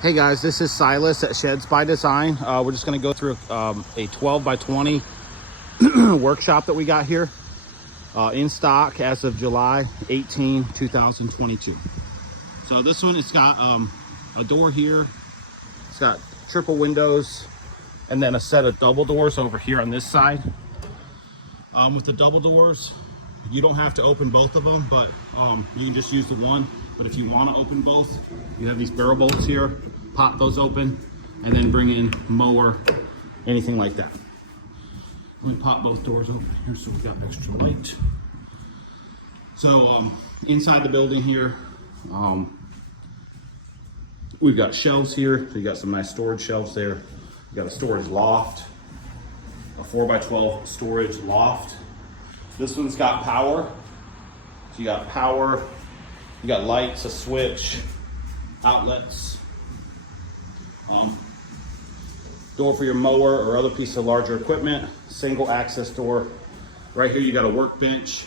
Hey guys, this is Silas at Sheds by Design. We're just going to go through a 12 by 20 workshop that we got here in stock as of July 18, 2022. So this one, it's got a door here. It's got triple windows and then a set of double doors over here on this side. With the double doors, you don't have to open both of them, but you can just use the one. But if you want to open both, you have these barrel bolts here. Pop those open and then bring in mower, anything like that. Let me pop both doors open here so we got extra light. So inside the building here, we've got shelves here. So you got some nice storage shelves there. You got a storage loft, a 4x12 storage loft. This one's got power. So you got power, you got lights, a switch, outlets, door for your mower or other piece of larger equipment, single access door. Right here you got a workbench,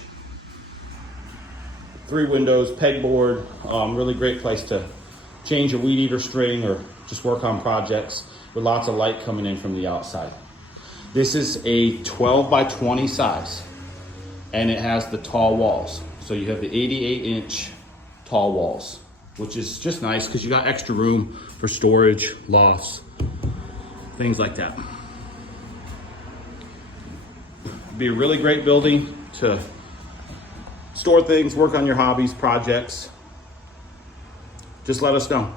3 windows, pegboard, really great place to change a weed eater string or just work on projects with lots of light coming in from the outside. This is a 12 by 20 size and it has the tall walls. So you have the 88-inch tall walls, which is just nice because you got extra room for storage, lofts, things like that. Be a really great building to store things, work on your hobbies, projects. Just let us know.